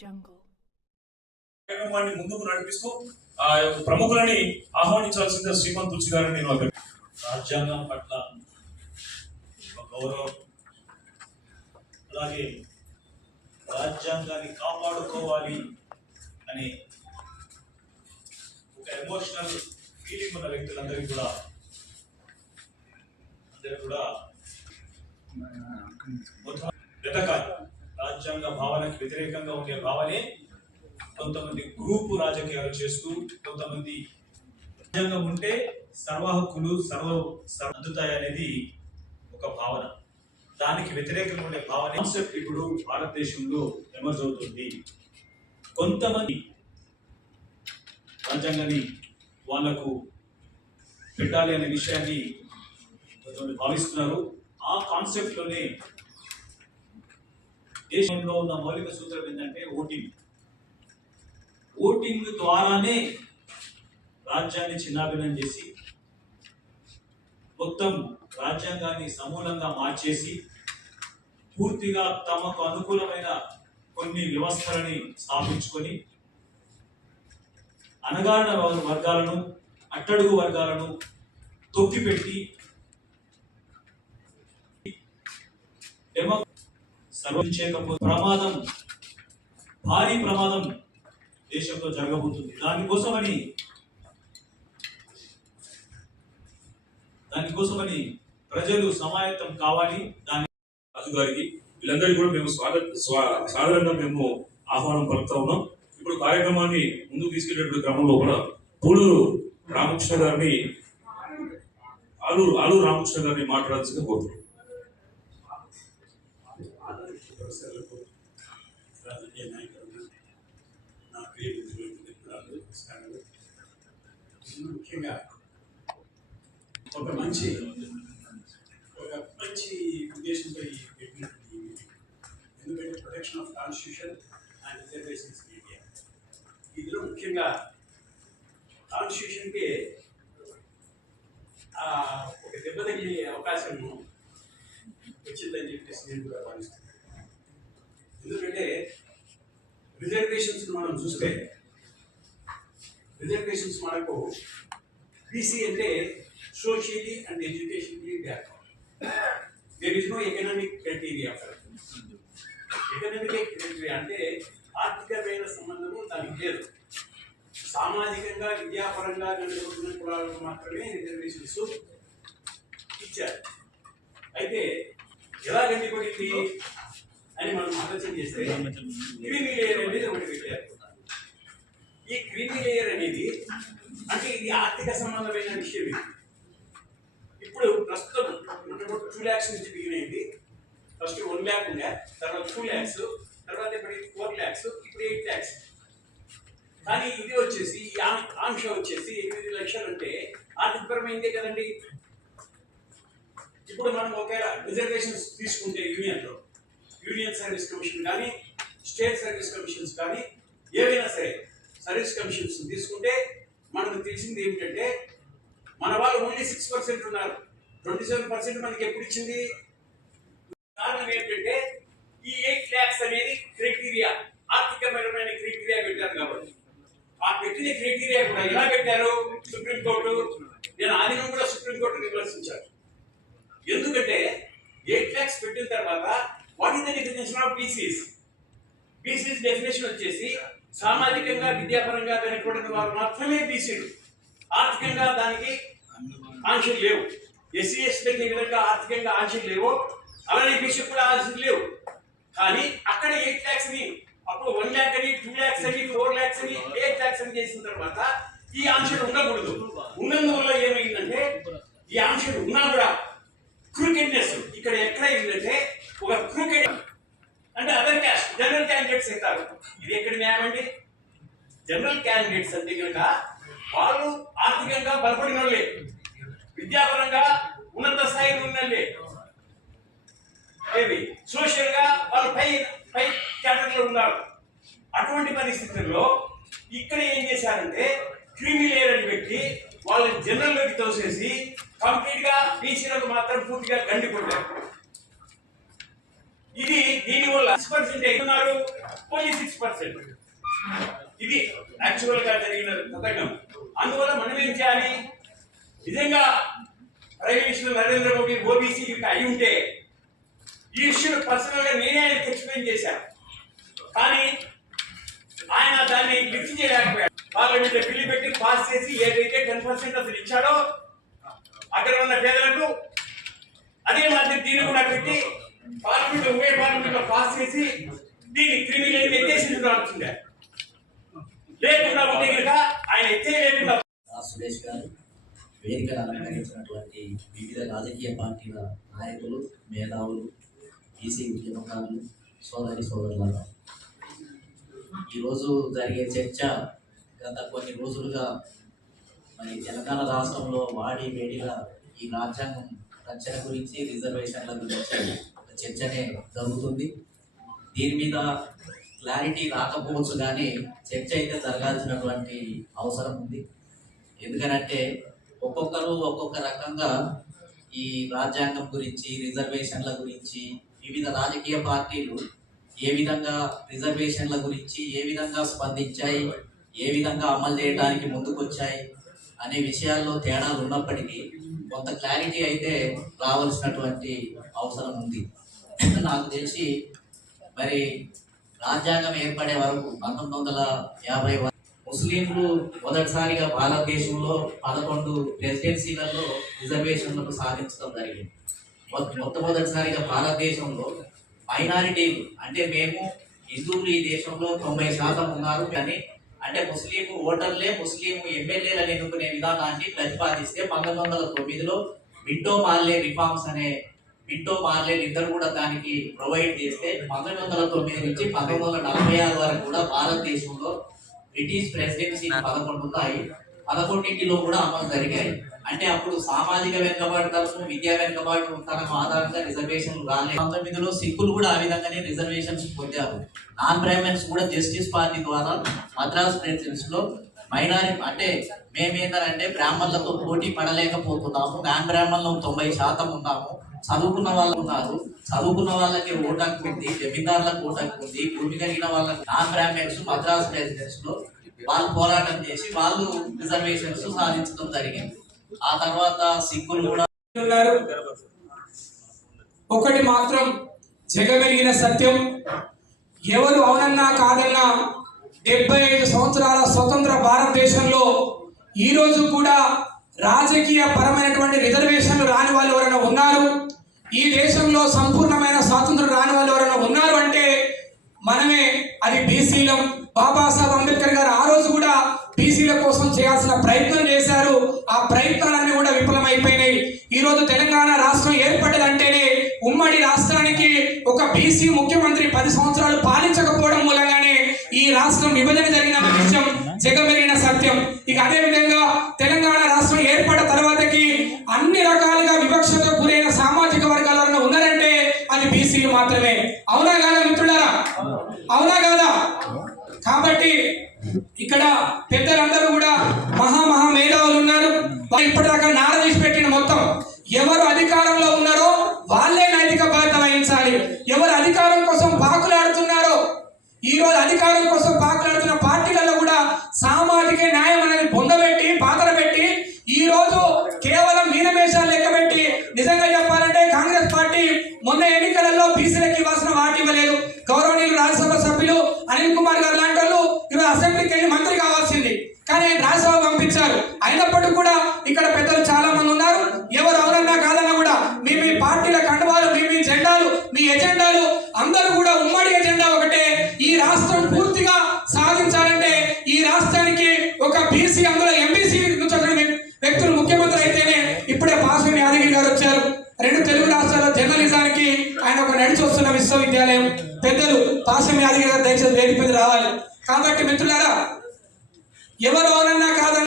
Jungle. కార్యక్రమాన్ని ముందుకు నడిపిస్తూ ప్రముఖులని ఆహ్వానించాల్సిందే శ్రీమంత్ తులసి గారిని నేను రాజ్యాంగం పట్ల గౌరవం, అలాగే రాజ్యాంగాన్ని కాపాడుకోవాలి అనే ఒక ఎమోషనల్ ఫీలింగ్ ఉన్న వ్యక్తులందరికీ కూడా వెతకాలి. రాజ్యాంగ భావనకి వ్యతిరేకంగా ఉండే భావనే కొంతమంది గ్రూపు రాజకీయాలు చేస్తూ, కొంతమంది రాజ్యాంగం ఉంటే సర్వ హక్కులు అందుతాయనేది ఒక భావన. దానికి వ్యతిరేకంగా ఉండే భావన కాన్సెప్ట్ ఇప్పుడు భారతదేశంలో ఎమర్జ్ అవుతుంది. కొంతమంది రాజ్యాంగాన్ని వాళ్లకు పెట్టాలి అనే విషయాన్ని కొంతమంది భావిస్తున్నారు. ఆ కాన్సెప్ట్ లోనే దేశంలో ఉన్న మౌలిక సూత్రం ఏంటంటే ఓటింగ్. ఓటింగ్ ద్వారానే రాజ్యాన్ని చిన్నాభిన్నం చేసి మొత్తం రాజ్యాంగాన్ని సమూలంగా మార్చేసి పూర్తిగా తమకు అనుకూలమైన కొన్ని వ్యవస్థలని స్థాపించుకొని అణగారిన వర్గాలను, అట్టడుగు వర్గాలను తొక్కిపెట్టి సర్వించకపోతే ప్రమాదం, భారీ ప్రమాదం దేశంలో జరగబోతుంది. దానికోసమని ప్రజలు సమాయత్తం కావాలి. రాజు గారికి వీళ్ళందరికీ కూడా మేము సాధారణంగా మేము ఆహ్వానం పలుకుతా ఉన్నాం. ఇప్పుడు కార్యక్రమాన్ని ముందుకు తీసుకెళ్లేటువంటి క్రమంలో కూడా పూలూరు రామకృష్ణ గారిని ఆలూరు రామకృష్ణ గారిని మాట్లాడాల్సిందిగా కోరుతున్నాం. రాజకీయ నాయకులు, నా ప్రియ మిత్రులు, ముఖ్యంగా ఒక మంచి ఉద్దేశంతో ఎందుకంటే protection of constitution and reservations India. ఇందులో ముఖ్యంగా కాన్స్టిట్యూషన్కి ఒక దెబ్బ తగిలే అవకాశం వచ్చిందని చెప్పేసి నేను కూడా భావిస్తున్నాను. ఎందుకంటే రిజర్వేషన్స్ మనం చూస్తే రిజర్వేషన్స్ మనకు బీసీ అంటే socially and educationally backward. There is no economic criteria. Economic criteria అంటే ఆర్థికమైన సంబంధము దానికి లేదు. సామాజికంగా, విద్యాపరంగా గణితమైన కులాలకు మాత్రమే రిజర్వేషన్స్ ఇచ్చారు. అయితే ఎలా గండిపడింది అని మనం ఆలోచన చేస్తే క్రీమీ లేయర్ అనేది ఒకటి పెట్టారు. ఈ క్రీమీ లేయర్ అనేది అంటే ఇది ఆర్థిక సంబంధమైన విషయం. ఇది ఇప్పుడు ప్రస్తుతం 2 lakhs నుంచి బిగినైంది. ఫస్ట్ 1 lakh ఉండే, తర్వాత 2 lakhs, తర్వాత ఇప్పుడు 4 lakhs, ఇప్పుడు 8 lakhs. కానీ ఇది వచ్చేసి ఈ ఆంక్ష వచ్చేసి 8 లక్షలు అంటే ఆర్థికపరమైందే కదండి. ఇప్పుడు మనం ఒకవేళ రిజర్వేషన్స్ తీసుకుంటే యూనియన్ సర్వీస్ కమిషన్ కానీ, స్టేట్ సర్వీస్ కమిషన్స్ కానీ, ఏవైనా సరే సర్వీస్ కమిషన్స్ తీసుకుంటే మనకు తెలిసింది ఏమిటంటే మన వాళ్ళు ఓన్లీ 6% ఉన్నారు. 27% మనకి ఎప్పుడు ఇచ్చింది? కారణం ఏంటంటే ఈ 8 lakhs అనేది క్రైటీరియా, ఆర్థికపరమైన క్రైటీరియా పెట్టారు. కాబట్టి ఆ పెట్టిన క్రైటీరియా కూడా ఎలా పెట్టారు? సుప్రీంకోర్టు, నేను ఆదినం కూడా సుప్రీంకోర్టు విమర్శించాను. ఎందుకంటే 8 lakhs పెట్టిన తర్వాత what is the definition of BCs? BCs definition వచ్చేసి సామాజికంగా, విద్యాపరంగా వెనుకబడిన వారు మాత్రమే బీసీలు. ఆర్థికంగా దానికి ఆంక్షలు లేవు. ఎస్సీ ఎస్టీకి ఏ విధంగా ఆర్థికంగా ఆంక్షలు లేవు, అలానే బీసీ కూడా ఆంక్షలు లేవు. కానీ అక్కడ 8 lakhs ని అప్పుడు 1 lakh అని, 2 lakhs అని, 4 lakhs అని, 8 lakhs అని చేసిన తర్వాత ఈ ఆంక్షలు ఉండకూడదు. ఉన్నందువల్ల ఏమైందంటే ఈ ఆంక్షలు ఉన్నా కూడా క్రూకెడ్నెస్ ఇక్కడ ఎక్కడ అయిందంటే ఒక క్రూకెడ్ అంటే అదర్ క్యాస్ట్ జనరల్ క్యాండిడేట్స్ అవుతారు. ఇది ఎక్కడ న్యాయం అండి? జనరల్ క్యాండిడేట్స్ అంటే కనుక వాళ్ళు ఆర్థికంగా బలపడిన వాళ్ళే, విద్యాపరంగా ఉన్నత స్థాయిలో ఉన్నోళ్ళే, ఏవి సోషల్ గా వాళ్ళు పై కేటగిరీలో ఉన్నారు. అటువంటి పరిస్థితుల్లో ఇక్కడ ఏం చేశారంటే క్రీమీ లేయర్ అని పెట్టి వాళ్ళని జనరల్లోకి తోసేసి కంప్లీట్ గా బీసీలకు మాత్రం పూర్తిగా గండి కొట్టారు. ఇది దీనివల్ల 6% ఉన్నారు. ఓన్లీ 6%. ఇది యాక్చువల్ గా జరిగిన తతంగం. అందువల్ల మనం ఏం చేయాలి? నిజంగా prime minister Narendra Modi OBC అయి ఉంటే ఈ ఇష్యూని పర్సనల్ గా నేనే ఆయనకి ఎక్స్ప్లెయిన్ చేశాను. కానీ ఆయన దాన్ని లిఫ్ట్ చేయలేకపోయాడు. పార్లమెంట్ లో బిల్లు పెట్టి పాస్ చేసి ఏదైతే 10% అతను ఇచ్చాడో అక్కడ ఉన్న పేదలకు అదే మాదిరి దీన్ని కూడా పెట్టి పార్లమెంట్ లో పాస్ చేసి దీన్ని క్రిమినల్ ఎత్తేసి రాల్సిందే. లేకుండా ఉంటే కనుక ఆయన ఎత్తేయలేకుండా. సురేష్ గారు, వేదికను అలంకరించినటువంటి వివిధ రాజకీయ పార్టీల నాయకులు, మేధావులు, బీసీ ఉద్యమకారులు, సోదరులారా, ఈరోజు జరిగే చర్చ గత కొన్ని రోజులుగా మరి తెలంగాణ రాష్ట్రంలో వాడి వేడిగా ఈ రాజ్యాంగం రచన గురించి, రిజర్వేషన్ల గురించి ఒక చర్చనే జరుగుతుంది. దీని మీద క్లారిటీ రాకపోవచ్చు, కానీ చర్చ అయితే జరగాల్సినటువంటి అవసరం ఉంది. ఎందుకనంటే ఒక్కొక్కరు ఒక్కొక్క రకంగా ఈ రాజ్యాంగం గురించి, రిజర్వేషన్ల గురించి, వివిధ రాజకీయ పార్టీలు ఏ విధంగా రిజర్వేషన్ల గురించి ఏ విధంగా స్పందించాయి, ఏ విధంగా అమలు చేయడానికి ముందుకొచ్చాయి అనే విషయాల్లో తేడాలు ఉన్నప్పటికీ కొంత క్లారిటీ అయితే రావాల్సినటువంటి అవసరం ఉంది. నాకు తెలిసి మరి రాజ్యాంగం ఏర్పడే వరకు 1950 వరకు ముస్లింలు మొదటిసారిగా భారతదేశంలో 11 ప్రెసిడెన్సీలలో రిజర్వేషన్లను సాధించడం జరిగింది. మొట్టమొదటిసారిగా భారతదేశంలో మైనారిటీలు, అంటే మేము హిందువులు ఈ దేశంలో 90% ఉన్నారు కానీ అంటే ముస్లిం ఓటర్లే ముస్లిం ఎమ్మెల్యేలను ఎన్నుకునే విధానాన్ని ప్రతిపాదిస్తే 1909లో మింటో మార్లే రిఫార్మ్స్ అనే మింటో మార్లే ఇద్దరు కూడా దానికి ప్రొవైడ్ చేస్తే 1909 నుంచి 1946 వరకు కూడా భారతదేశంలో బ్రిటిష్ ప్రెసిడెన్సీ 11 ఉన్నాయి. 11లో కూడా అమలు జరిగాయి. అంటే అప్పుడు సామాజిక వెనుకబాటుతనం, విద్యా వెనుకబాటుతనం ఆధారంగా రిజర్వేషన్లు రాలేదు. 19లో సిక్కులు కూడా ఆ విధంగానే రిజర్వేషన్స్ పొందారు. నాన్ బ్రాహ్మణ్స్ కూడా జస్టిస్ పార్టీ ద్వారా మద్రాస్ ప్రెసిడెన్సీ లో మైనారిటీ, అంటే మేమేంటంటే బ్రాహ్మణులతో పోటీ పడలేకపోతున్నాము, నాన్ బ్రాహ్మణులు 90% ఉన్నాము, చదువుకున్న వాళ్ళు ఉన్నారు, చదువుకున్న వాళ్ళకి ఓటు హక్కు ఉంది, జమీందారులకు ఓటు హక్కు ఉంది, భూమి కలిగిన వాళ్ళకి నాన్ బ్రాహ్మణ్స్ మద్రాస్ ప్రెసిడెన్సీ లో వాళ్ళు పోరాటం చేసి వాళ్ళు రిజర్వేషన్స్ సాధించడం జరిగింది. ఆ తర్వాత సిక్కులు కూడా ఉన్నారు. ఒకటి మాత్రం జగమెరిగిన సత్యం, ఎవరు అవునన్నా కాదన్నా 75 సంవత్సరాల స్వతంత్ర భారతదేశంలో ఈ రోజు కూడా రాజకీయ పరమైనటువంటి రిజర్వేషన్లు రాని వాళ్ళు ఎవరైనా ఉన్నారు, ఈ దేశంలో సంపూర్ణమైన స్వాతంత్రం రాని వాళ్ళు ఎవరైనా ఉన్నారు అంటే మనమే. అది బీసీలం. బాబాసాహెబ్ అంబేద్కర్ గారు ఆ రోజు కూడా బీసీల కోసం చేయాల్సిన ప్రయత్నం చేశారు. ఆ ప్రయత్నాలన్నీ కూడా విఫలమైపోయినాయి. ఈ రోజు తెలంగాణ రాష్ట్రం ఏర్పడదంటేనే ఉమ్మడి రాష్ట్రానికి ఒక బీసీ ముఖ్యమంత్రి 10 సంవత్సరాలు పాలించకపోవడం మూలంగానే ఈ రాష్ట్రం విభజన జరిగిన విషయం జగమెరిగిన సత్యం. ఇక అదే విధంగా తెలంగాణ రాష్ట్రం ఏర్పడిన తర్వాతకి అన్ని రకాలుగా వివక్షతో గురైన సామాజిక వర్గాలను ఉన్నారంటే అది బీసీలు మాత్రమే. అవునా కాదా మిత్రులారా? అవునా కాదా? కాబట్టి ఇక్కడ పెద్దలందరూ కూడా మహా మేధావులు ఉన్నారు. ఇప్పటిదాకా నార తీసి పెట్టిన మొత్తం ఎవరు అధికారంలో ఉన్నారో వాళ్ళే నైతిక బాధ్యత వహించాలి. ఎవరు అధికారం కోసం పాకులాడుతున్నారో, ఈ రోజు అధికారం కోసం పాకులాడుతున్న పార్టీలలో కూడా సామాజిక న్యాయం అనేది పొందబెట్టి పాత్ర పెట్టి ఈ రోజు కేవలం మీనమేషాలు లెక్కబెట్టి, నిజంగా చెప్పాలంటే కాంగ్రెస్ పార్టీ మొన్న ఎన్నికలలో బీసీలకు ఇవ్వాల్సిన వాటి ఇవ్వలేదు. గౌరవనీయులు రాజ్యసభ సభ్యులు అనిల్ కుమార్ గారు లాంటి వాళ్ళు ఈరోజు అసెంబ్లీకి వెళ్ళి మంత్రి కావాల్సింది, కానీ ఆయన రాజ్యసభ పంపించారు. అయినప్పటికీ కూడా ఇక్కడ పెద్దలు చాలా మంది ఉన్నారు. ఎవరు అవునన్నా కాదన్నా కూడా మీ పార్టీల కండువాలు, మీ జెండాలు, మీ ఎజెండాలు అందరూ కూడా ఉమ్మడి ఎజెండా ఒకటే. ఈ రాష్ట్రం పూర్తిగా సాధించాలంటే ఈ రాష్ట్రానికి ఒక బీసీ, అందులో ఎంబీసీ నుంచి వ్యక్తులు ముఖ్యమంత్రి అయితేనే. ఇప్పుడే పాస్వామి యాదగిరి గారు వచ్చారు. 2 తెలుగు రాష్ట్రాల జర్నలిజానికి ఆయన ఒక నడిచి వస్తున్న విశ్వవిద్యాలయం. పెద్దలు పాస్వామి యాదగిరి గారు దయచేసి వేదిక మీద రావాలి. కాబట్టి మిత్రులారా, ఎవరు అవునన్నా కాదన్నా